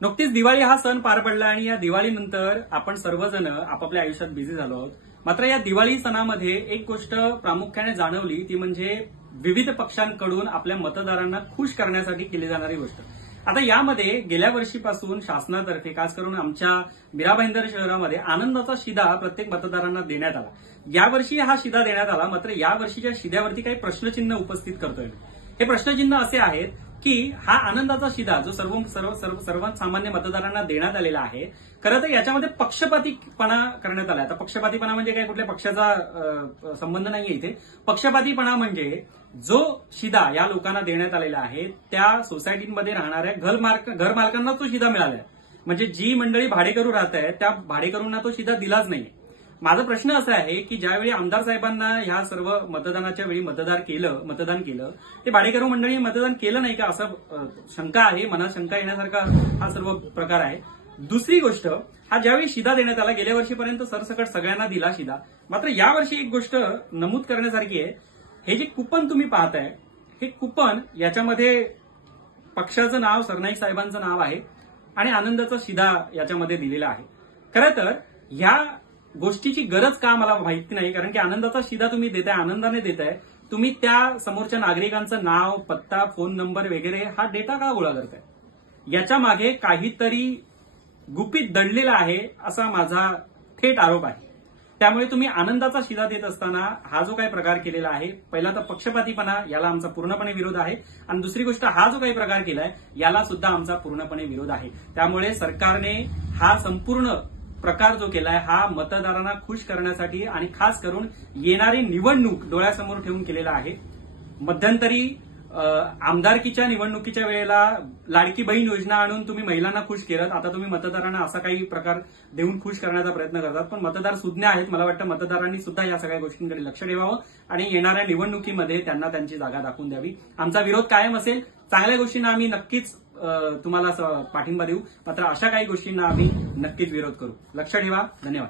नुकतीच दिवाळी हा सण पार पडला आणि या दिवाळीनंतर आपण सर्वजण आपापल्या आयुष्यात बिझी झालो आहोत. मात्र या दिवाळी सणामध्ये एक गोष्ट प्रामुख्याने जाणवली ती म्हणजे विविध पक्षांकडून आपल्या मतदारांना खुश करण्यासाठी केली जाणारी गोष्ट. आता यामध्ये गेल्या वर्षीपासून शासनातर्फे खास करून आमच्या मीरा भाईंदर शहरामध्ये आनंदाचा शिधा प्रत्येक मतदारांना देण्यात आला. यावर्षी हा शिधा देण्यात आला, मात्र या वर्षीच्या शिध्यावरती काही प्रश्नचिन्ह उपस्थित करतोय. हे प्रश्नचिन्ह असे आहेत की हा आनंदाचा शिधा जो सर्वात सामान्य मतदारांना देण्यात आलेला आहे, खरं तर याच्यामध्ये पक्षपातीपणा करण्यात आला. आता पक्षपातीपणा म्हणजे काय, कुठल्या पक्षाचा संबंध नाहीये इथे. पक्षपातीपणा म्हणजे जो शिधा या लोकांना देण्यात आलेला आहे त्या सोसायटीमध्ये राहणाऱ्या घरमालकांना तो शिधा मिळाला आहे. म्हणजे जी मंडळी भाडेकरू राहत आहेत त्या भाडेकरूंना तो शिधा दिलाच नाही. माझा प्रश्न असा आहे की ज्यावेळी आमदार साहेबांना ह्या सर्व मतदानाच्या वेळी मतदान केलं ते भाडेकरू मंडळी मतदान केलं नाही का, असं शंका आहे. मनात शंका येण्यासारखा हा सर्व प्रकार आहे. दुसरी गोष्ट, हा ज्यावेळी शिधा देण्यात आला गेल्या वर्षीपर्यंत सरसकट सगळ्यांना दिला शिधा, मात्र यावर्षी एक गोष्ट नमूद करण्यासारखी आहे. हे जे कुपन तुम्ही पाहताय हे कुपन याच्यामध्ये पक्षाचं नाव सरनाईक साहेबांचं नाव आहे आणि आनंदाचा शिधा याच्यामध्ये दिलेला आहे. खरं तर ह्या गोष्टीची गरज का मला माहिती नाही, कारण की आनंदाचा शिधा तुम्ही देताय, आनंदाने देताय, तुम्ही त्या समोरच्या नागरिकांचं नाव, पत्ता, फोन नंबर वगैरे हा डेटा का गोळा करताय? याच्या मागे काहीतरी गुपित दडलेला आहे असा माझा थेट आरोप आहे. त्यामुळे तुम्ही आनंदाचा शिधा देत असताना हा जो काही प्रकार केलेला आहे, पहिला तर पक्षपातीपणा, याला आमचा पूर्णपणे विरोध आहे. आणि दुसरी गोष्ट, हा जो काही प्रकार केलाय याला सुद्धा आमचा पूर्णपणे विरोध आहे. त्यामुळे सरकारने हा संपूर्ण प्रकार जो केलाय हा मतदारांना खुश करण्यासाठी आणि खास करून येणारी निवडणूक डोळ्यासमोर ठेवून केलेला आहे. मध्यंतरी आमदारकीच्या निवडणुकीच्या वेळेला लाडकी बहीण योजना आणून तुम्ही महिलांना खुश केलं, आता तुम्ही मतदारांना असा काही प्रकार देऊन खुश करण्याचा प्रयत्न करतात. पण मतदार सुज्ञ आहेत. मला वाटतं मतदारांनी सुद्धा या सगळ्या गोष्टींकडे लक्ष ठेवावं आणि येणाऱ्या निवडणुकीमध्ये त्यांना त्यांची जागा दाखवून द्यावी. आमचा विरोध कायम असेल. चांगल्या गोष्टींना आम्ही नक्कीच तुम्हाला पाठिंबा देऊ, मात्र अशा काही गोष्टींना आम्ही नक्कीच विरोध करू. लक्ष ठेवा. धन्यवाद.